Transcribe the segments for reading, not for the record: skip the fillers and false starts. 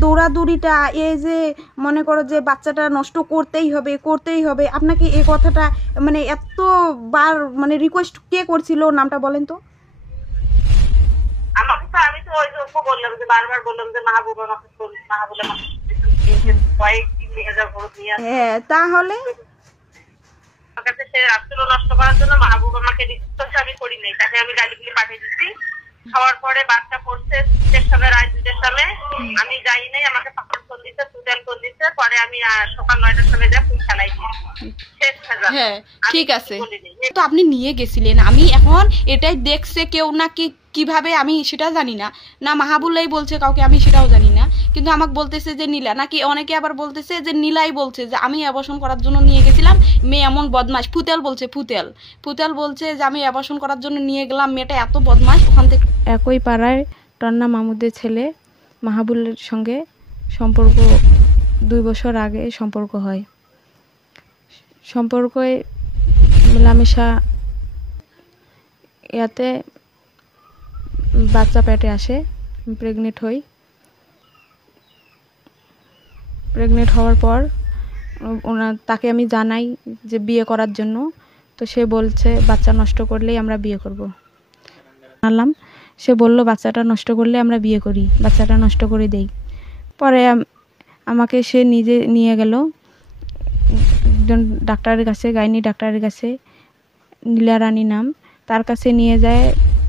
দৌড়াদৌড়িটা, এই যে মনে করো যে বাচ্চাটা নষ্ট করতেই হবে, আপনাকে এই কথাটা মানে এতবার মানে রিকোয়েস্ট কে করছিল, নামটা বলেন তো? আমাকে তো, আমি তো ওই যে বললাম যে বারবার বললাম যে মাহবুবা আমাকে মাহবুবা কয়েকদিন নিয়ে যাবো নিয়ে হ্যাঁ, তাহলে আমার কাছে সে রাত্র নষ্ট করার জন্য মাহবুব আমাকে রিকোয়েস্ট আমি করি নাই, তাকে আমি গালিগুলি পাঠিয়ে দিচ্ছি। খাওয়ার পরে বাচ্চা পড়ছে 2টার সময়, রাত 2টার সময়, আমি যাই নাই, আমাকে পাপড় ফোন দিচ্ছে, সুদেল ফোন দিচ্ছে, পরে আমি সকাল 9টার সময় যা ফুল খেলাই শেষ ভেজা। হ্যাঁ ঠিক আছে, তো আপনি নিয়ে গেছিলেন, আমি এখন এটাই দেখছে কেউ না কিভাবে আমি সেটা জানি না, না মাহাবুল্লাই বলছে কাউকে আমি সেটাও জানি না, কিন্তু আমাকে বলতেছে যে নীলা, নাকি অনেকে আবার বলতেছে যে নীলাই বলছে যে আমি অ্যাবর্শন করার জন্য নিয়ে গেছিলাম, মেয়ে এমন বদমাশ। ফুতেল বলছে, ফুতেল বলছে যে আমি অ্যাবর্শন করার জন্য নিয়ে গেলাম, মেয়েটা এত বদমাশ। ওখান থেকে একই পাড়ায় টন্না মামুদের ছেলে মাহাবুলের সঙ্গে সম্পর্ক 2 বছর আগে সম্পর্ক হয়। সম্পর্কে মেলামেশা ইয়াতে বাচ্চা পেটে আসে, প্রেগনেন্ট হই। প্রেগনেন্ট হওয়ার পর তাকে আমি জানাই যে বিয়ে করার জন্য, তো সে বলছে বাচ্চা নষ্ট করলেই আমরা বিয়ে করব। জানালাম, সে বলল বাচ্চাটা নষ্ট করলে আমরা বিয়ে করি, বাচ্চাটা নষ্ট করে দেই। পরে আমাকে সে নিজে নিয়ে গেল একজন ডাক্তারের কাছে, গাইনি ডাক্তারের কাছে, নীলা রানী নাম, তার কাছে নিয়ে যায়।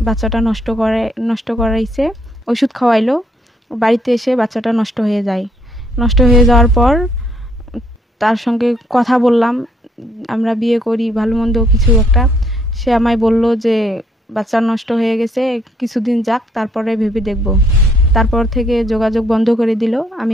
বাচ্চাটা নষ্ট করাইছে, ওষুধ খাওয়াইলো। বাড়িতে এসে বাচ্চাটা নষ্ট হয়ে যায়। নষ্ট হয়ে যাওয়ার পর তার সঙ্গে কথা বললাম, আমরা বিয়ে করি, ভালো মন্দ কিছু একটা। সে আমায় বলল যে বাচ্চা নষ্ট হয়ে গেছে, কিছুদিন যাক, তারপরে ভেবে দেখব। তারপর থেকে যোগাযোগ বন্ধ করে দিল। আমি